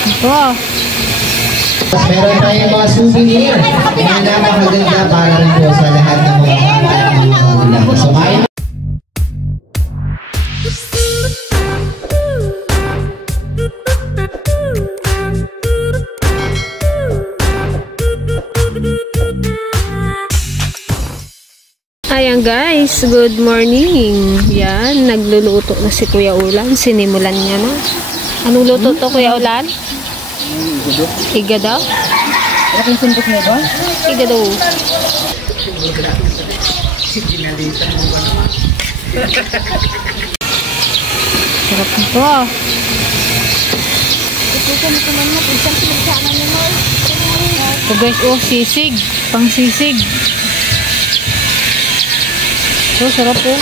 Wow. Meron tayong mga souvenir na napakaganda para rin po sa lahat ng mga bata at mga magulang. So, ayan guys, good morning. Yan, nagluluto na si Kuya Ulan. Sinimulan niya na. Anong luto to, Kuya Ulan? Iga daw? Aking suntok niya ba? Iga daw. Sarap nito. So guys, oh, sisig. Pang sisig. So, sarap po.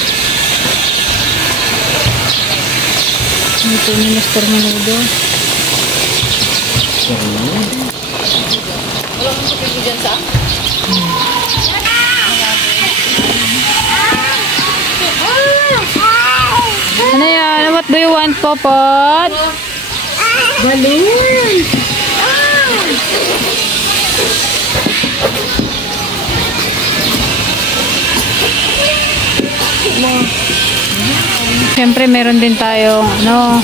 Ito ni Mr. Menudo. Wala kang kapili dyan sa? Ano yan? What do you want, Popot? Balloon! Siyempre, meron din tayong ano.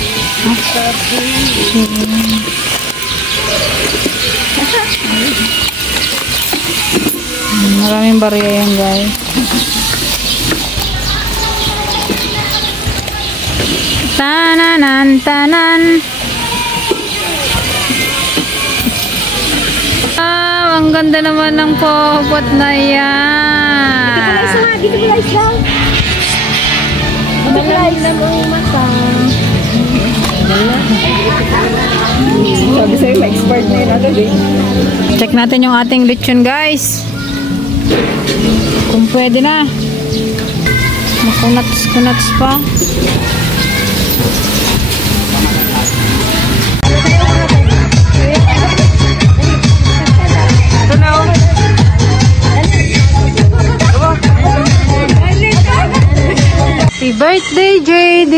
Maraming barya yan, guys. Tananan, tanan. Ah, ang ganda naman ng Popot na yan. Dito pala isa. Malamig na mong mata. Sabi sa'yo, ma-expert na yun agad eh. Check natin yung ating lechon, guys. Kung pwede na. Makunats pa. Ito na, oh. Happy birthday, JD!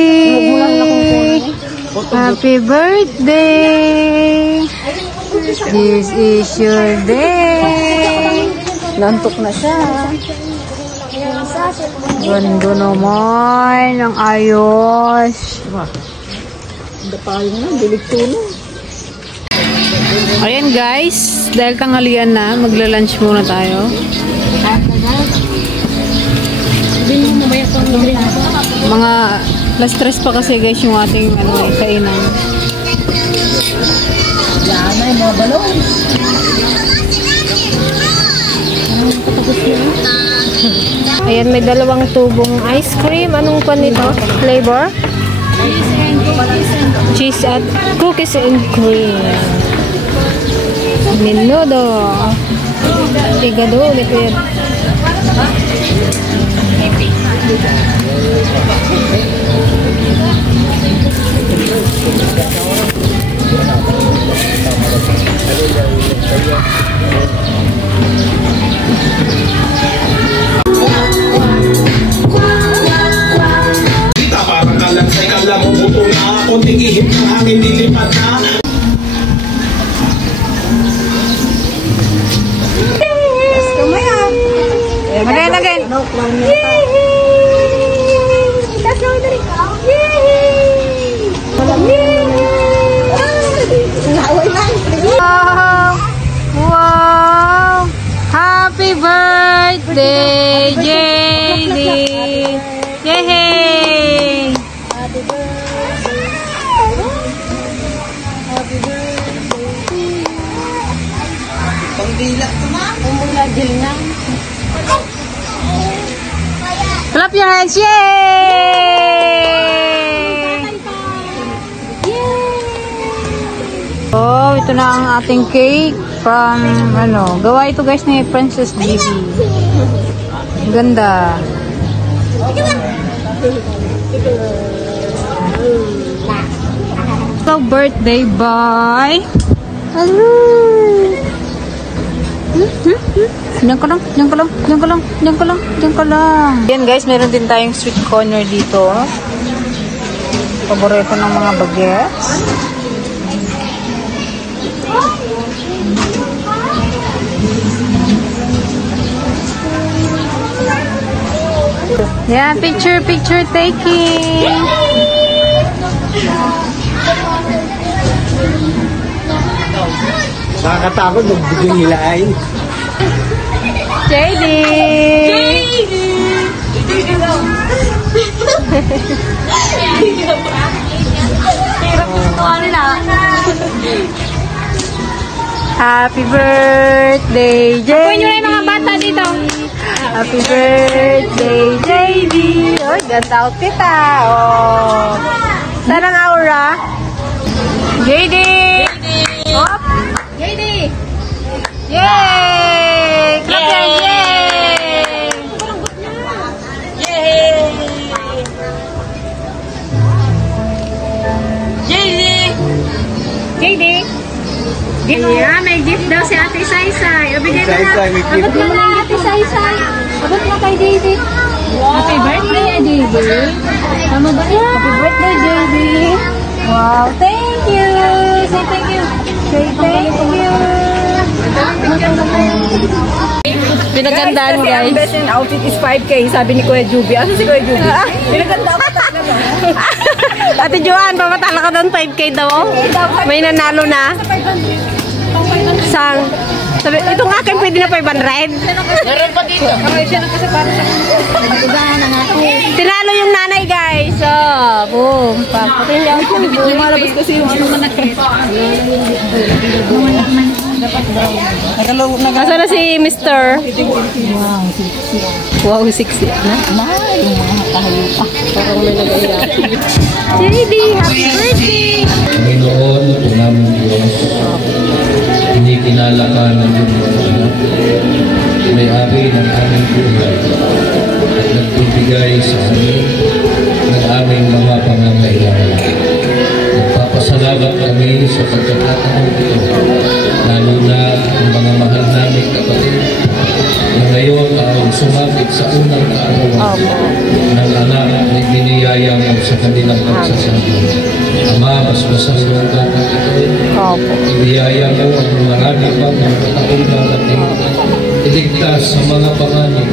Happy birthday! This is your day! Nantok na siya. Ganda naman! Ang ayos! Hindi pa yun na, diligto na. Ayan guys, dahil tanghalian na, magla-lunch muna tayo. Mga last stress pa kasi guys yung ating kainan. Yan na yung mga balon. Ayan, may dalawang tubong ice cream. Anong pa nito? Flavor? Cheese at cookies and cream. Menudo. Igado ulit yun. Parang kalansay ka lang, buto na ako, tigihip ng hangin, nilipat na. Again. Wow! Happy birthday, JD! Yay! Happy birthday. Happy birthday. Pangdila ka ma? Pangdila na. Clap your hands! Yay! Oh, ito na ang ating cake from, gawa ito guys ni Princess Bibi. Ganda. So, birthday boy. Hello. Diyan ka lang. Yan guys, meron din tayong sweet corner dito. Paborito ng mga bagets. Yeah, picture taking. Nakakatakot, magbigong hilain. JD! Happy birthday, JD! Apoy nyo yung mga bata dito. Happy birthday, JD! Oh, ganda outfit ah. Oh. Saan ang aura? JD! Oh. JD! Yay! Clap yan! Yay! JD! Yeah, may gift daw si Ate Saysay. O, bigay mo na. Abot mo na, Ate Saysay. Abot mo kay JD. Happy birthday, JD. Tama ba yan? Happy birthday, JD. Wow, thank you. Say thank you. Say thank you. Pinagandaan, guys. Ang best in outfit is 5K, sabi ni Kuya Juby. Ano si Kuya Juby? Pinagandaan ko talaga. Ate Joanne, papatala ka doon 5K daw. May nanalo na. Sang? Sabi, itong akin pwede na 500. Meron pa dito. Siya na kasi para sa nagagahan ng ako. Tinalo yung nanay, guys. So, boom. Papatay ang Lumalabas kasi yung ano manakit. Asa na si Mr. Wow, sexy. Na? Yung mga kahayupa. Parang may nag-aira. JD, happy birthday! Panginoon, ito namin Diyos, kinikilala ka ng iyong mga anak, may-ari ng aming buhay, at nagbibigay sa amin ng aming mga pangangailangan. Nagpapasalamat kami sa pagkakataon ito, lalo na ang mga mahal naming kapatid na ngayon ay sumapit sa unang kaarawan ng anak na biniyaya mo sa kanilang pagsasabi. Ama, mas masasunod natin ito. Ibiyaya mo ang marami pang mga kataunan natin. Iligtas sa mga panganib,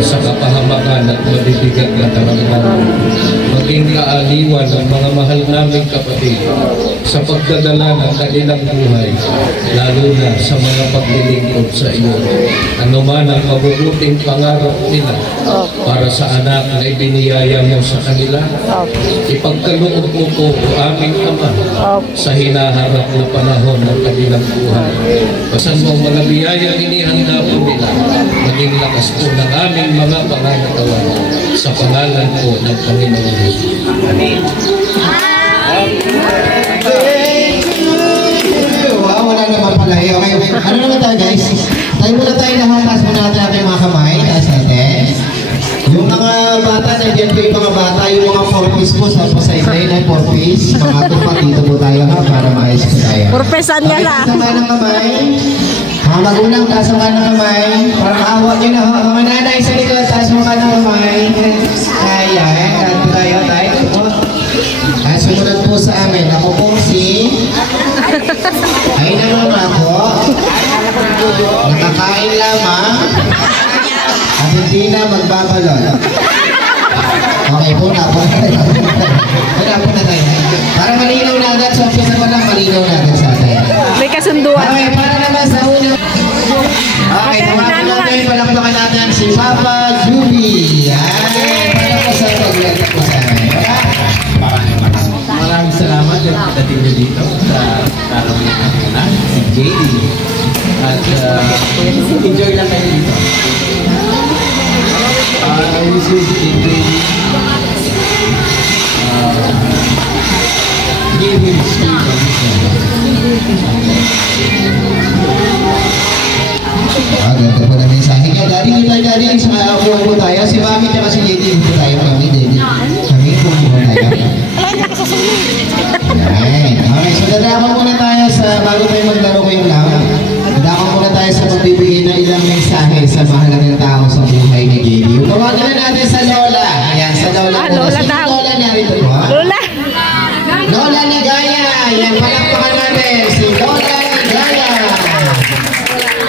sa kapahamakan at mabibigat na karamdaman. Maging kaaliwan ng mga mahal naming kapatid sa pagdadala ng kanilang buhay, lalo na sa mga paglilingkod sa iyo. Ano man ang mabubuting pangarap nila para sa anak na ibiniyaya mo sa kanila, ipagkaloob mo po o aming Ama sa hinaharap na panahon ng kanilang buhay. Basan mo mga biyayang inihanda po nila, maging lakas po ng aming mga pangangatawan sa pangalan po ng Panginoon Jesus. Amen. Wow, wala naman pala. Okay. Ano naman tayo, guys? Tayo muna tayo lahat. Taas muna natin ating mga kamay. Taas natin. Yung mga bata, nandiyan po yung mga bata. Yung mga 4-piece po sa pasay-say na 4-piece. Mga tupat dito po tayo ha, para maayos po tayo. Purpesan niya na. Taas naman ng kamay. Mga magulang, taas naman ng kamay. Para maawa nyo na ho. Mga nanay sa likod, taas mo ka ng kamay. Ayan. Kanto tayo. Tayo po. Sumunod po sa amin. Ako po si... ay naman ako. Nakakain lamang. At hindi na magbabalon. Okay po na po na tayo. Wala po na tayo. Para malinaw na agad. So, umpisa pa lang malinaw na agad sa atin. May kasunduan. Okay, para naman sa unang... Okay, tumakas natin. Palakpakan natin si Papa Juby. Yan. Para po sa paglagay po sa amin. Maraming salamat at dating nyo dito sa karawin ng anak, si JD. At enjoy lang kayo dito. I wish you JD. Give him spirit of Ganda po na mensahe niya. Daddy, sa upuan po tayo. Si Mami at si JD po tayo. Kami po po tayo. Ayan. Okay, so dadakon muna tayo sa, bago tayo maglaro ko yung lang, dadakon muna tayo sa magbibigay ng ilang mensahe sa mahalagang tao sa buhay ni JD. Tawagan na natin sa Lola. Ayan, sa Lola. Lola daw. Lola niya rito po. Lola. Lola Ligaya. Ayan, palakpakan natin. Si Lola Ligaya.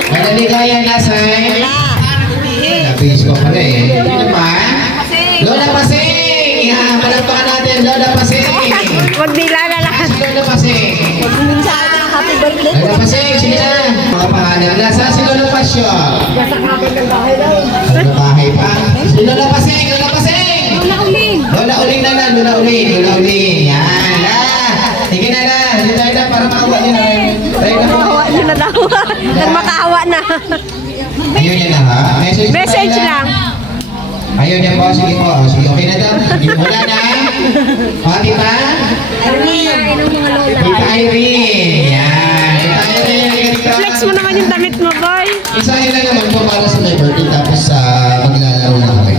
Lola Ligaya nasa Facebook pala eh. Hindi naman. Lola Paseng, sige na. Mga pangalan na. Saan si Lola Pasyo? Lola bahay pa. Si Lola Paseng, Lola Paseng! Lola Uling. Lola Uling na. Lola Uling. Yan, na. Sige na. Dito tayo na para makawa niyo na. Makahawa niyo na daw. Nagmakahawa na. Ayun niya na ha. Message lang. Ayun niya po. Sige po. Sige, okay na daw. Sige, wala na. O, tita? Tita Irene. Yan. Tita Irene. Flex mo naman yung damit mo, boy. Isahin lang naman po para sa my birthday tapos maglalaro na kami.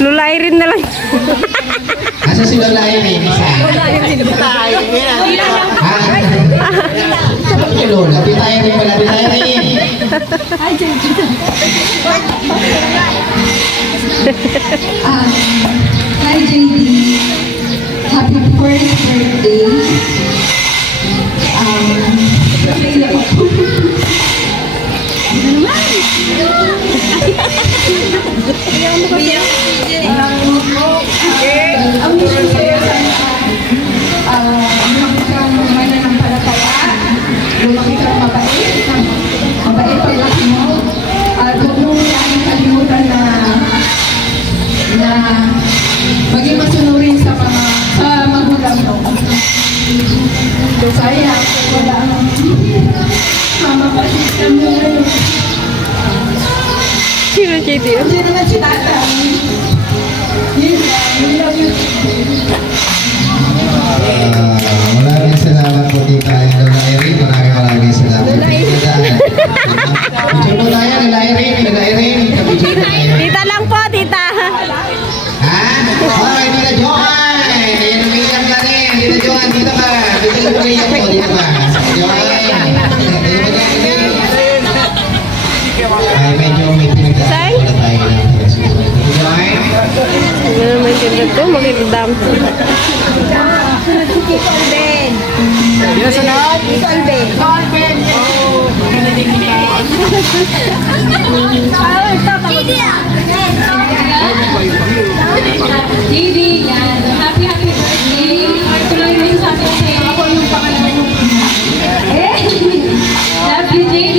Lola Irene na lang. Asa si Lola Irene? Isa. Sabi niya Lola, Tita Irene pala, Tita Irene. Hi JD, happy first birthday. Lumaki kang mananampalataya, lumaki kang mabait paglaki mo, at huwag mo laging kalimutan na maging masunurin sa magulang mo. Sayang, wala ang mama pa siya mo ngayon. Sino JD? Hindi naman si Tata. Maraming salamat po Tita Lola Irene. Maraming salamat. Picture po tayo, Lola Irene. Picture po tayo. Tita lang po, tita. Ha? Hoy, Tita Joy! Ayan, umiiyak na rin. Tita Joy, dito ka. Dito ka umiiyak po. Dito ka. Joy. Ay, medyo may pinagdaan na tayo ng Joy. Ano naman yung ganda to? Magigdam. JD, yan. Happy birthday. Tuloy mo yung sabi ko sa'yo. Ako yung pangalan mo. Love you, JD.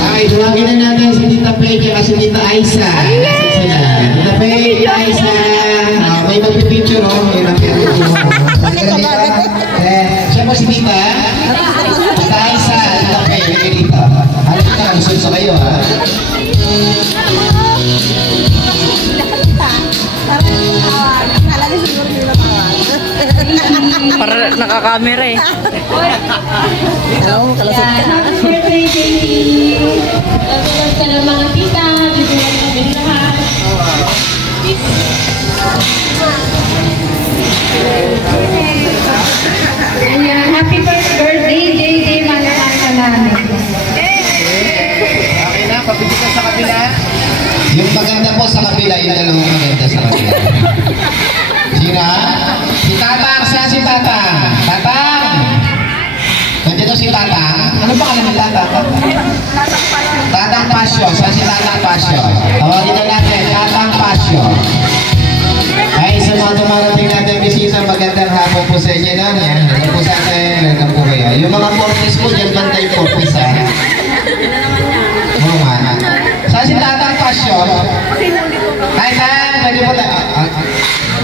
Ay, duwagin na natin si Tita Peja kasi Tita Aisa. Tita Peja, Aisa. May magpipicture o. May magpipicture siya po si Tita. Tita Aisa. Tita Peja. Dito. Ano kita kalusot sa kayo ha? Para nakakamera eh. Happy birthday, JD. Nagulog ka ng mga tita. Bibigyan namin lahat. Ayan, happy birthday, JD. Malakang ka namin. Okay na, papicture ka sa kabila. Yung maganda po sa kabila, yung dalawang maganda sa kabila. Sina? Si Tatang, siya si Tatang. Tatang! Nandito si Tatang. Ano ba kanya ng Tatang? Tatang Pasyo. Siya si Tatang Pasyo. Tawagin na natin, Tatang Pasyo. Ay, sa mga tumarating natin bisita, magandang hapon po sa inyo na. Yan, po sa atin, welcome po kayo. Yung mga portis po, dyan bantay portis ha. Oo nga. Siya si Tatang Pasyo. Ay, pwede po tayo.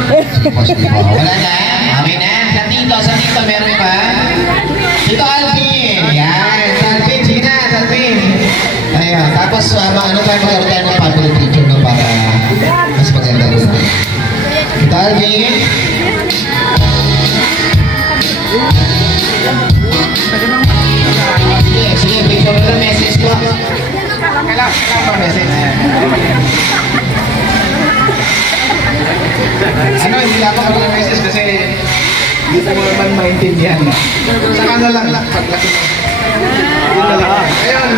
Wala na? Okay na? Sa tito, meron pa? Tito Alvin! Yan! Alvin, sige na, Alvin! Ayan, tapos ano tayo magkaroon tayo ng family picture na para mas maganda po. Tito Alvin! Sige, picture na message ko. Kailangan pa message. Ano, hindi ako mag-message kasi hindi ko naman maintindihan. Saka na lang paglaki mo. Ayun.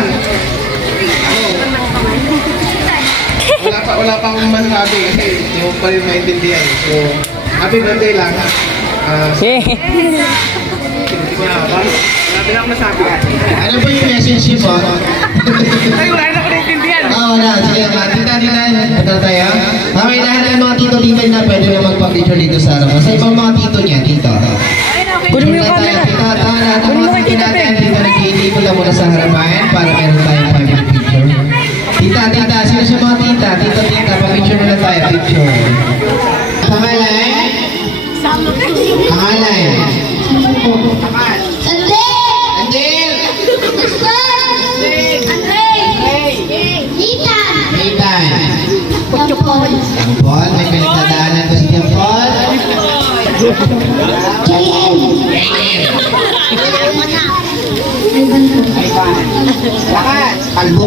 Wala pa akong masabi kasi hindi mo pa rin maintindihan. So, happy birthday lang. Hindi ko na. Wala din ako masabi. Ano po yung message niyo po? Ay, wala na ko naintindihan. Oo na, sige mga tita. Ito tayo. May lahat ng mga tito-tita na pwede na magpa-picture dito sa harapan. Sa ibang mga tito niya, tito. Kunin mo yung camera. Kunin mo kay tita Peg. Tito nag-iinip lang muna sa harapan para meron tayong family picture. Tita, sino sa mga tita? Tito, pa-picture muna tayo, picture. Pangalan? Pangalan? Andel! Nathan! Jampol, may pinagdadaanan ba si Jampol? Lakas! Kalbo!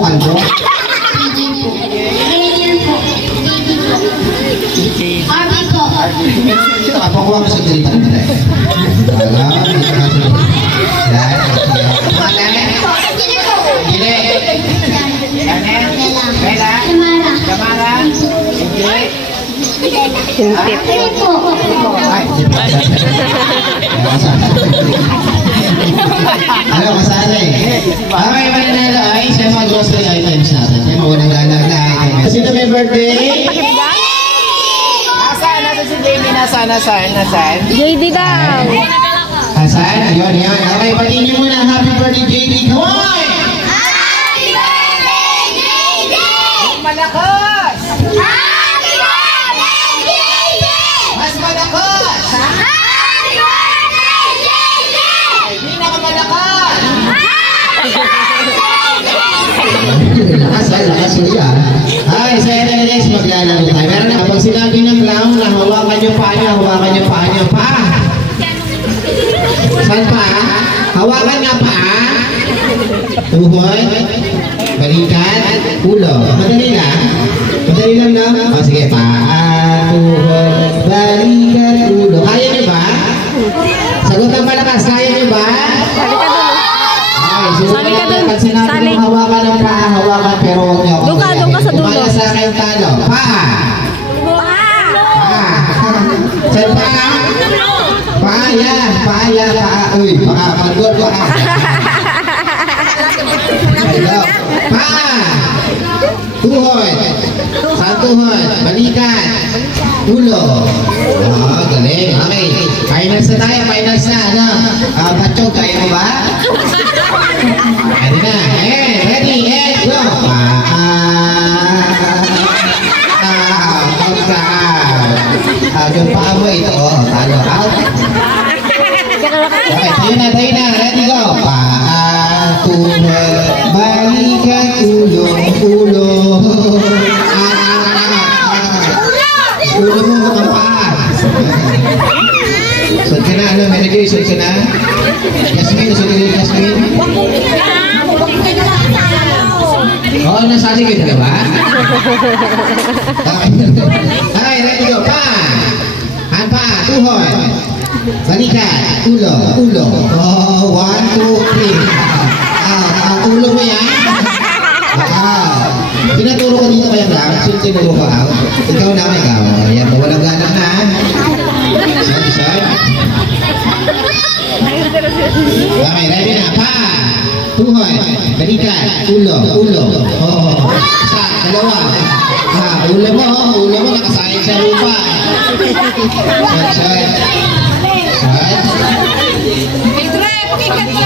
Ito ka, pakuha mo sa dito na tayo. Alam, hindi ka kasunod. Dahil, Gile! Kamara! Sintip. Ano, masali. Okay, mananalo ay sa mga grocery items natin. Sa mga unang lalag na items. Sino may birthday? Nasa si Jamie, nasaan? JD daw. Asan? Ayun. Okay, patingin muna. Happy birthday, JD. Come on! Happy birthday, JD! Malakas! Happy birthday, JD! Mas malakas! Happy birthday, JD! Hindi na malakas! Lakas siya. Ay, sa NLS, maglalaro tayo. Meron na, kapag sinabi ng clown na hawakan niyo pa niyo. Pa! Saan pa? Hawakan nga pa! Tuhod, balikat, ulo. Madali lang no? O sige, pa, tuhod, balikat, ulo. Kaya niyo ba? Sagutan malakas, kaya niyo ba? Sali ka dun. Pag sinabi ng hawakan ng paa, hawakan pero huwag niyo ako. Doon ka sa dulo. Tumala sa akin talo. Paa! Saan paa? Paa. Uy, paa. Pagod ko ah. Paa! Tuhod. Saan tuhod? Balikan. Ulo. Oh, galing. Okay. Finals na tayo. Ano? Batchog, kaya mo ba? Ready na. Ready, go! Yung paa mo ito. Talo. Out. Okay, tayo na. Ready, go! Paa, tuhod, balikan, ulo. Ulo mo ang paa. Sud ka na, Mary, sud ka na. Jasmine. Oo, nasali kayo na ba? Okay, ready, go. Pa, tuhod. Balikan, ulo. Oh, 1, 2, 3. Ang ulo mo yan? Tinaturo ko dito kaya lang. Tinuro ko out. Ikaw. Ayan, walang galang na. Saan? Okay, ready na. Pa, tuhod, balikan, ulo. Oh, isa, dalawa. Ulo mo nakasayang sa lupa. Saan?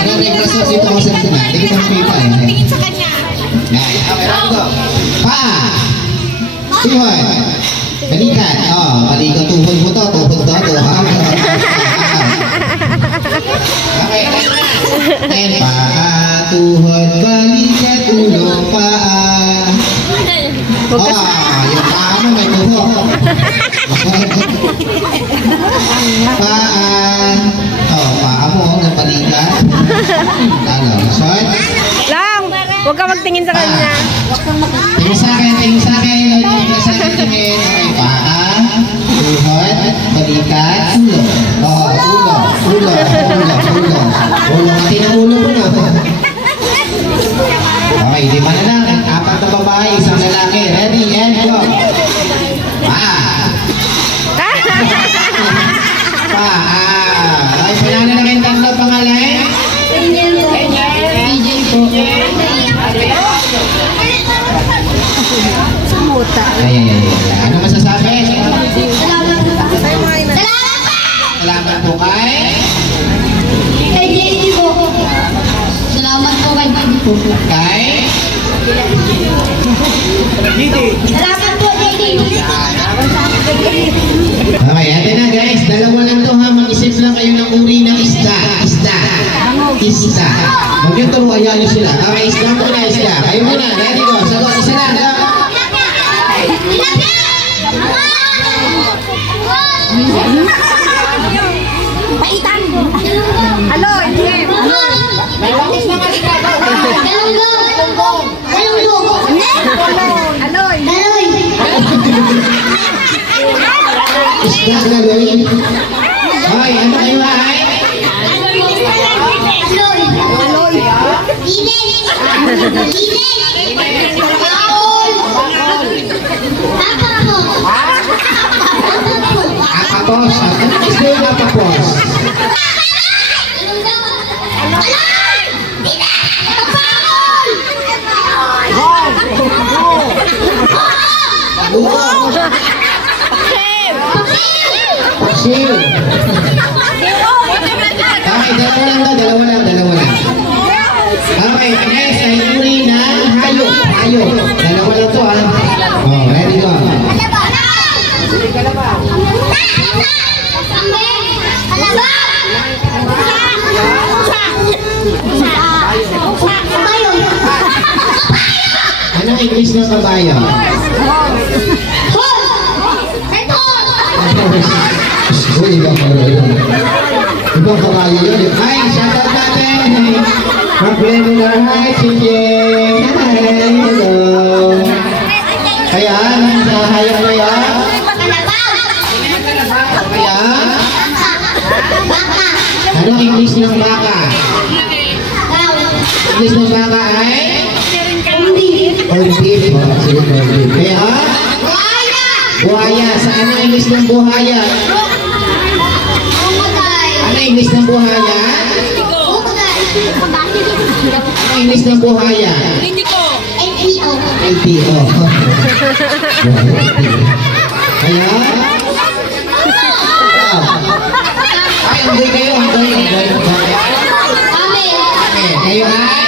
Nag-request dito ako sa sila. Hindi ko makita eh. Tingin sa kanya. Okay, ready go. Pa, tuhod, balikan. Balikan, tuhod mo to. Okay, and paa, tuhod, balikat, ulo, paa. Yung paa mo may tuhod. Paa. Paa mo, balikat. Short. Lang, huwag ka magtingin sa kanya. Tingin sa akin. Okay, paa, tuhod, balikat, ulo. Ulo. Pati ng ulo mo na. Okay, 5 na lang. 4 na babae, 1 lalaki. Ready, and go. Ay, panalo na kayong 3 pangalan. DJ po. Kay? Salamat po, JD. Okay, ate na guys. Dalawa lang to ha. Mag-isip lang kayo ng uri ng isda. Isda. Huwag yung turuan nyo sila. Okay, isda muna, isda. Kayo muna. Ready go. Sagot, isa lang. Paitan. Aloy. Aloy. Isda na gawin. Okay, ano kayo ay? Apapos. Isda yung apapos. Paksiw. Okay, dalawa lang. Okay, next ay uri ng hayop. Dalawa lang to ha. Oh, ready go. Anong English ng kabayo? Uy, ibang kabayo yun. Ay, shoutout natin. Mag-blend na hi, Chijing. Hello. Ayan, sa hayop na yan. Ayan. Anong English ng baka? English ng baka ay? Beef. Kaya? Buhaya. Saan ang English ng buhaya? Ano English ng buhaya? Ano English ng buhaya? LTO. Kaya? Ay, enjoy kayo. Kayo ay?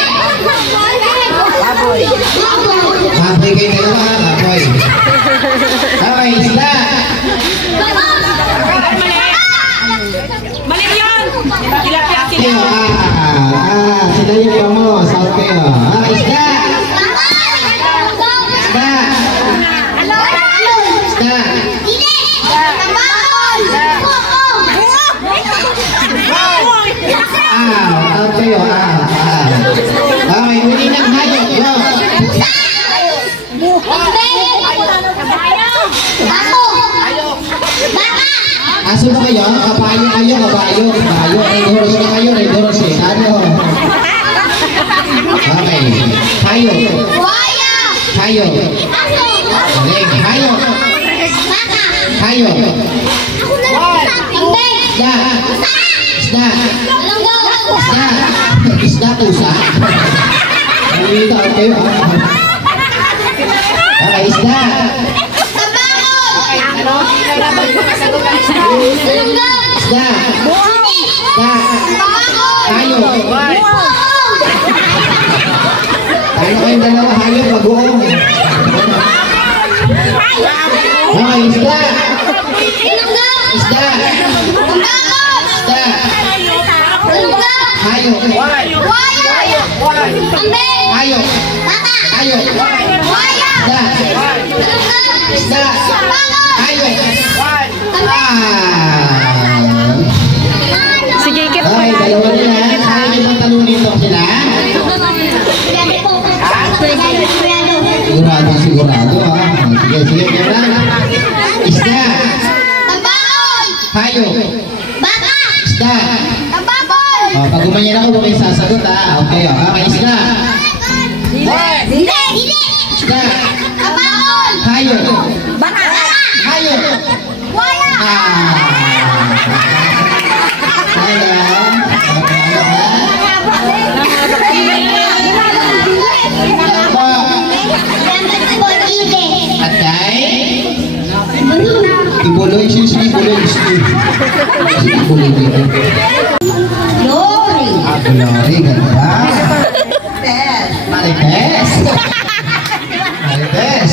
Baboy kayo dalawa ha, baboy. Okay, isda. Mali yun! Tilapia sila. Sila yung pamo, south kayo. Okay, isda. Out kayo, Okay, huli ng hayop. Aso na kayo? Kabayo kayo, kabayo. Redoros na kayo, redoros eh. Ano? Okay. Hayop. Hayop. Leg. Hayop. Hayop. Isda. Isda. Isda pusa. Nalito kayo. Okay, isda. Isda. Hayop. Tayo kayong dalawa hayop, mag-uong. Okay, isda. Isda. Hayop. Hayop. Hayop. Isda. Hayop. Sige, ikip mo Okay, dalawa nila. Kaya nyo bang talunin to sila? Sigurado ha. Sige, kaya na. Isda. Hayop. Isda. Pag gumanyan ako, huwag kayo sasagot ha. Okay, okay, isda. Isda. Hayop. Hayop. Ibuloy siya, ibuloy siya. Glory, ganda. Marites.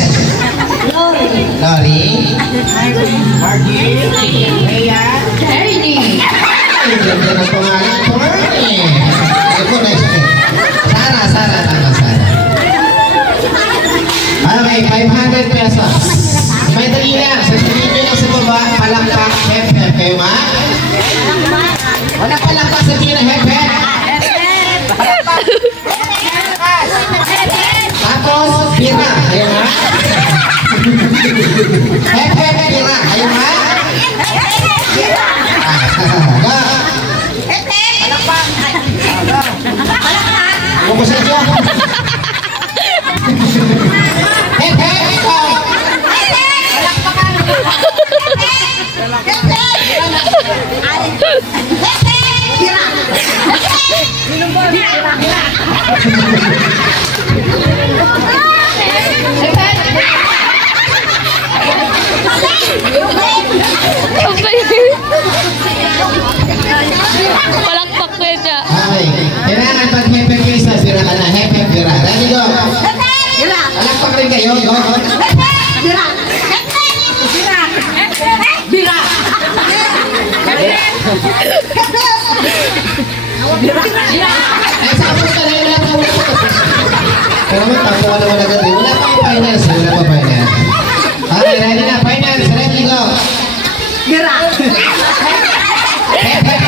Lori. Lori. Margie. Rhea. Charity. Ay, ganda ng pangalan ko. Ako, next name. Sara. Tama, Sara. Okay, 500 pesos. May dali lang. Sasabihin nyo lang sa baba, palakpak, hep-hep. Kayo ma? Wala palakpak, sabihin na hep-hep. Tapos, bira. Kayo ma? Hep-hep, bira. Kayo ma? Ga. Huwag ko sa inyo. Hep-hep, ikaw. Palakpak ko yun siya. Okay. Kailangan pag hep-hep kayo isa, bira ka na. Hep-hep, bira. Ready, go. Palakpak rin kayo. Go. Ay, sapos ka na yun lang. Pero naman, tapuan naman agad. Wala pa yung finals. Okay, ready na. Finals. Ready, go. Hep-hep.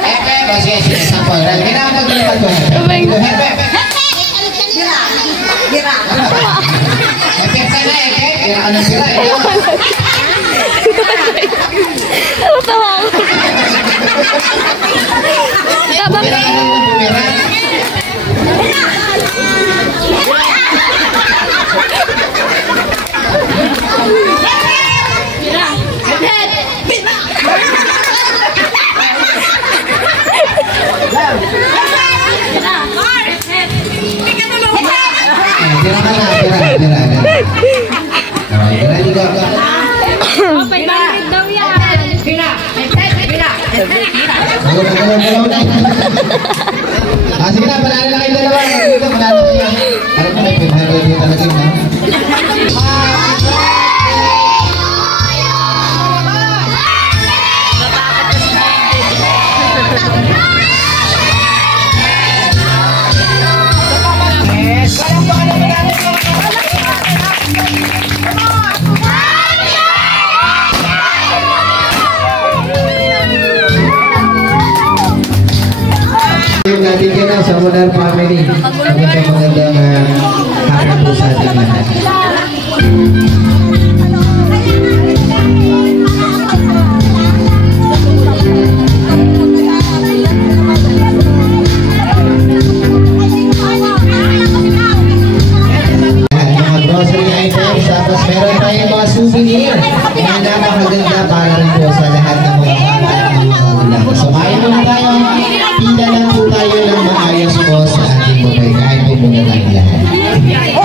Hep-hep. O, sige. Sample. Kailangan maglipad ko. Hep-hep. Hep-hep ka na, hep-hep. Bira ka na sila. Tawa ako. Tabang. Bumira ka na yung bumira. Bira ka na, bira. Okay, ready, go. Open bandit daw yan. Galaw na. Sige na, panalo na kayo dalawa. Dito, panalo kayo. Alam ko na, pinalo dito talaga yun. Yung natin ka na sa Modern Family. Magandang hapon po sa ating lahat. Mga grocery items, tapos meron tayong mga souvenir na napakaganda para rin po sa lahat ng mga bata at mga magulang. So, kain muna tayo. Pila lang po tayo ng maayos po sa ating babay. Kain po muna tayo lahat.